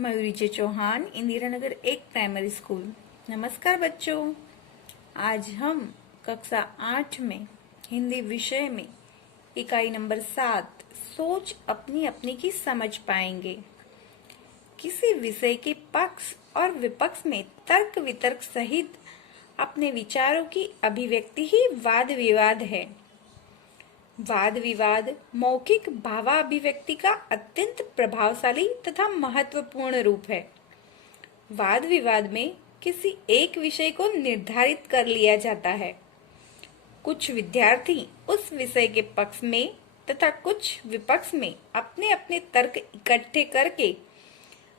मयूरी जे Chauhan, Indira Nagar 1 primary school. नमस्कार बच्चों, आज हम कक्षा 8 में हिंदी विषय में इकाई नंबर 7 सोच अपनी अपनी की समझ पाएंगे। किसी विषय के पक्ष और विपक्ष में तर्क वितर्क सहित अपने विचारों की अभिव्यक्ति ही वाद विवाद है। वाद विवाद मौखिक भावाभिव्यक्ति का अत्यंत प्रभावशाली तथा महत्वपूर्ण रूप है। वाद विवाद में किसी एक विषय को निर्धारित कर लिया जाता है। कुछ विद्यार्थी उस विषय के पक्ष में तथा कुछ विपक्ष में अपने अपने तर्क इकट्ठे करके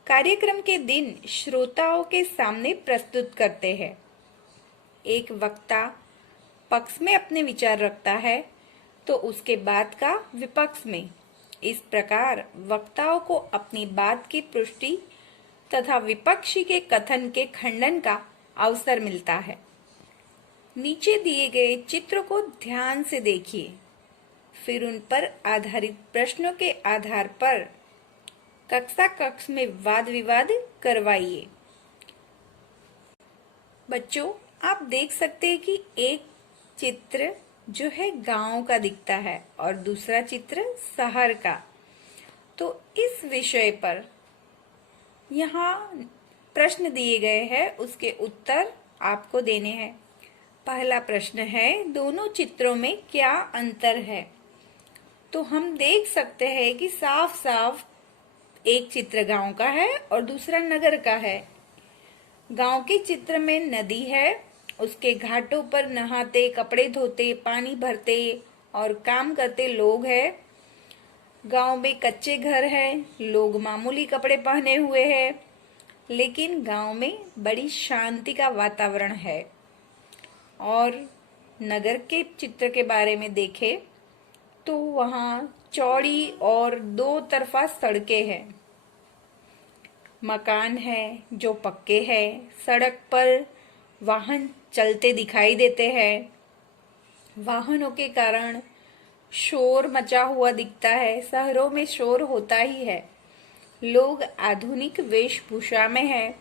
कार्यक्रम के दिन श्रोताओं के सामने प्रस्तुत करते हैं। एक वक्ता पक्ष में अपने विचार रखता है तो उसके बाद का विपक्ष में। इस प्रकार वक्ताओं को अपनी बात की पुष्टि तथा विपक्षी के कथन के खंडन का अवसर मिलता है। नीचे दिए गए चित्र को ध्यान से देखिए, फिर उन पर आधारित प्रश्नों के आधार पर कक्षा कक्ष में वाद विवाद करवाइए। बच्चों, आप देख सकते हैं कि एक चित्र जो है गांव का दिखता है और दूसरा चित्र शहर का। तो इस विषय पर यहाँ प्रश्न दिए गए हैं, उसके उत्तर आपको देने हैं। पहला प्रश्न है, दोनों चित्रों में क्या अंतर है? तो हम देख सकते हैं कि साफ साफ एक चित्र गांव का है और दूसरा नगर का है। गांव के चित्र में नदी है, उसके घाटों पर नहाते, कपड़े धोते, पानी भरते और काम करते लोग हैं। गांव में कच्चे घर हैं, लोग मामूली कपड़े पहने हुए हैं, लेकिन गांव में बड़ी शांति का वातावरण है। और नगर के चित्र के बारे में देखें तो वहाँ चौड़ी और दो तरफा सड़कें हैं, मकान है जो पक्के हैं, सड़क पर वाहन चलते दिखाई देते हैं। वाहनों के कारण शोर मचा हुआ दिखता है। शहरों में शोर होता ही है। लोग आधुनिक वेशभूषा में हैं।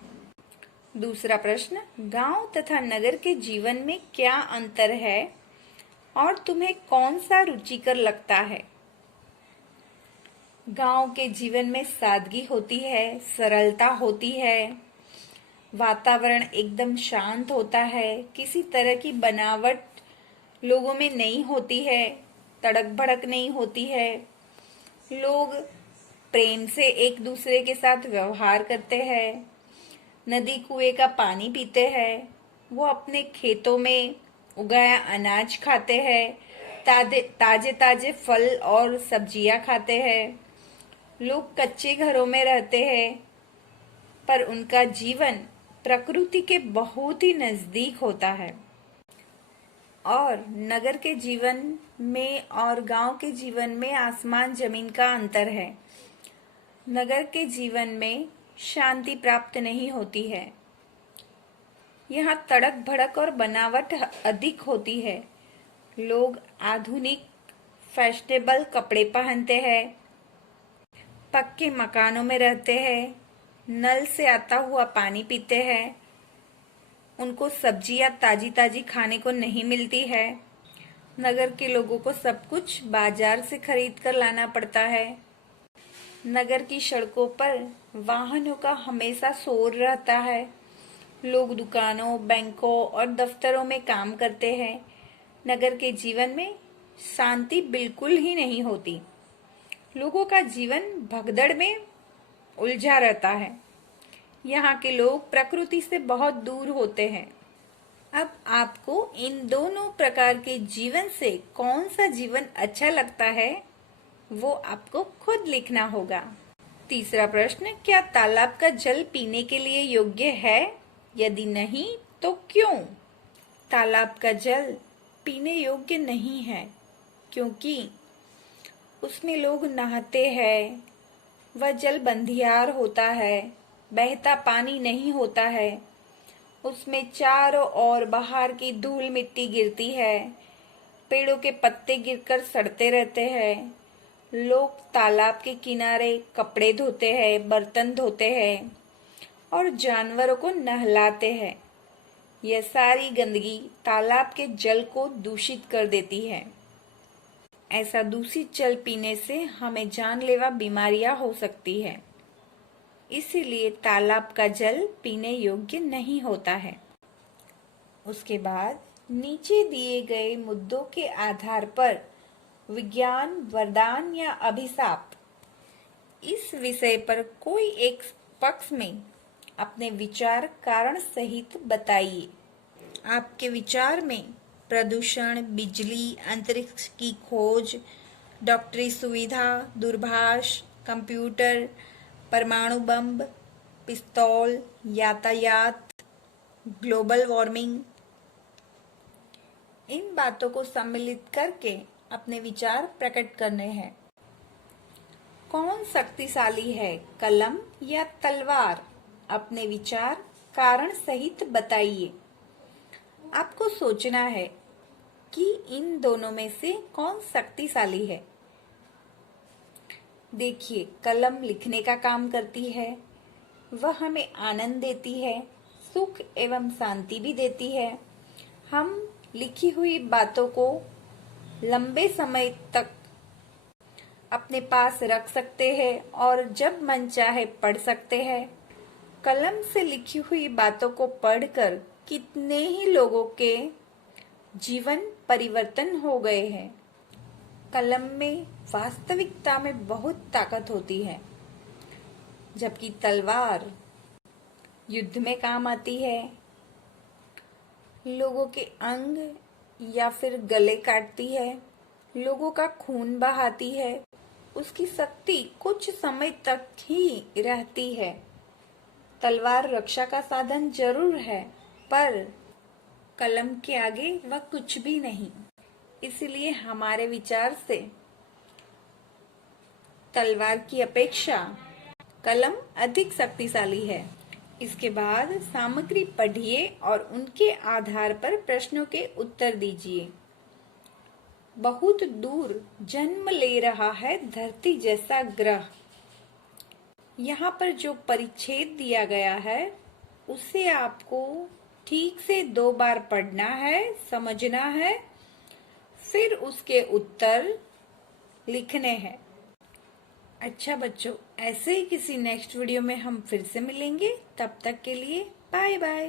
दूसरा प्रश्न, गांव तथा नगर के जीवन में क्या अंतर है और तुम्हें कौन सा रुचिकर लगता है? गांव के जीवन में सादगी होती है, सरलता होती है, वातावरण एकदम शांत होता है, किसी तरह की बनावट लोगों में नहीं होती है, तड़क भड़क नहीं होती है। लोग प्रेम से एक दूसरे के साथ व्यवहार करते हैं, नदी कुएं का पानी पीते हैं, वो अपने खेतों में उगाया अनाज खाते हैं, ताजे ताजे फल और सब्जियां खाते हैं। लोग कच्चे घरों में रहते हैं, पर उनका जीवन प्रकृति के बहुत ही नजदीक होता है। और नगर के जीवन में और गांव के जीवन में आसमान जमीन का अंतर है। नगर के जीवन में शांति प्राप्त नहीं होती है। यहाँ तड़क भड़क और बनावट अधिक होती है। लोग आधुनिक फैशनेबल कपड़े पहनते हैं, पक्के मकानों में रहते हैं, नल से आता हुआ पानी पीते हैं, उनको सब्जियां ताजी ताजी खाने को नहीं मिलती है। नगर के लोगों को सब कुछ बाजार से खरीद कर लाना पड़ता है। नगर की सड़कों पर वाहनों का हमेशा शोर रहता है। लोग दुकानों, बैंकों और दफ्तरों में काम करते हैं। नगर के जीवन में शांति बिल्कुल ही नहीं होती। लोगों का जीवन भगदड़ में उलझा रहता है। यहाँ के लोग प्रकृति से बहुत दूर होते हैं। अब आपको इन दोनों प्रकार के जीवन से कौन सा जीवन अच्छा लगता है, वो आपको खुद लिखना होगा। तीसरा प्रश्न, क्या तालाब का जल पीने के लिए योग्य है? यदि नहीं तो क्यों? तालाब का जल पीने योग्य नहीं है, क्योंकि उसमें लोग नहाते हैं। वह जल बंधियार होता है, बहता पानी नहीं होता है। उसमें चारों ओर बाहर की धूल मिट्टी गिरती है। पेड़ों के पत्ते गिरकर सड़ते रहते हैं। लोग तालाब के किनारे कपड़े धोते हैं, बर्तन धोते हैं और जानवरों को नहलाते हैं। यह सारी गंदगी तालाब के जल को दूषित कर देती है। ऐसा दूषित जल पीने से हमें जानलेवा बीमारियां हो सकती है। इसीलिए तालाब का जल पीने योग्य नहीं होता है। उसके बाद नीचे दिए गए मुद्दों के आधार पर विज्ञान वरदान या अभिशाप, इस विषय पर कोई एक पक्ष में अपने विचार कारण सहित बताइए। आपके विचार में प्रदूषण, बिजली, अंतरिक्ष की खोज, डॉक्टरी सुविधा, दूरभाष, कंप्यूटर, परमाणु बम, पिस्तौल, यातायात, ग्लोबल वार्मिंग, इन बातों को सम्मिलित करके अपने विचार प्रकट करने हैं। कौन शक्तिशाली है, कलम या तलवार? अपने विचार कारण सहित बताइए। आपको सोचना है कि इन दोनों में से कौन शक्तिशाली है। देखिए, कलम लिखने का काम करती है, वह हमें आनंद देती है, सुख एवं शांति भी देती है। हम लिखी हुई बातों को लंबे समय तक अपने पास रख सकते हैं और जब मन चाहे पढ़ सकते हैं। कलम से लिखी हुई बातों को पढ़कर कितने ही लोगों के जीवन परिवर्तन हो गए हैं। कलम में वास्तविकता में बहुत ताकत होती है, जबकि तलवार युद्ध में काम आती है, लोगों के अंग या फिर गले काटती है, लोगों का खून बहाती है। उसकी शक्ति कुछ समय तक ही रहती है। तलवार रक्षा का साधन जरूर है, पर कलम के आगे वह कुछ भी नहीं। इसलिए हमारे विचार से तलवार की अपेक्षा कलम अधिक शक्तिशाली है। इसके बाद सामग्री पढ़िए और उनके आधार पर प्रश्नों के उत्तर दीजिए। बहुत दूर जन्म ले रहा है धरती जैसा ग्रह। यहाँ पर जो परिच्छेद दिया गया है उसे आपको ठीक से 2 बार पढ़ना है, समझना है, फिर उसके उत्तर लिखने हैं। अच्छा बच्चों, ऐसे ही किसी नेक्स्ट वीडियो में हम फिर से मिलेंगे। तब तक के लिए बाय बाय।